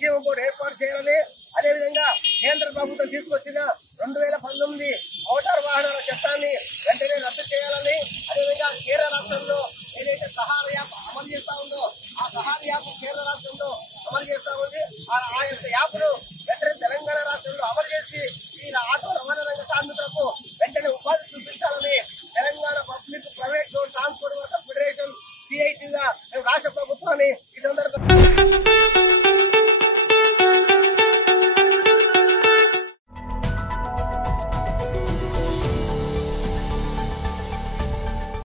సంక్షేమ బోర్డు ఏర్పాటు చేయాలని, అదేవిధంగా కేంద్ర ప్రభుత్వం తీసుకొచ్చిన 2019 మోటార్ వాహనాల చట్టాన్ని వెంటనే రద్దు చేయాలని, అదేవిధంగా కేరళ రాష్ట్రంలో ఏదైతే సహార యాప్ అమలు చేస్తా ఉందో ఆ సహార యాప్ కేరళ రాష్ట్రంలో అమలు చేస్తా ఉంది. ఆ యొక్క యాప్ ను వెంటనే తెలంగాణ రాష్ట్రంలో అమలు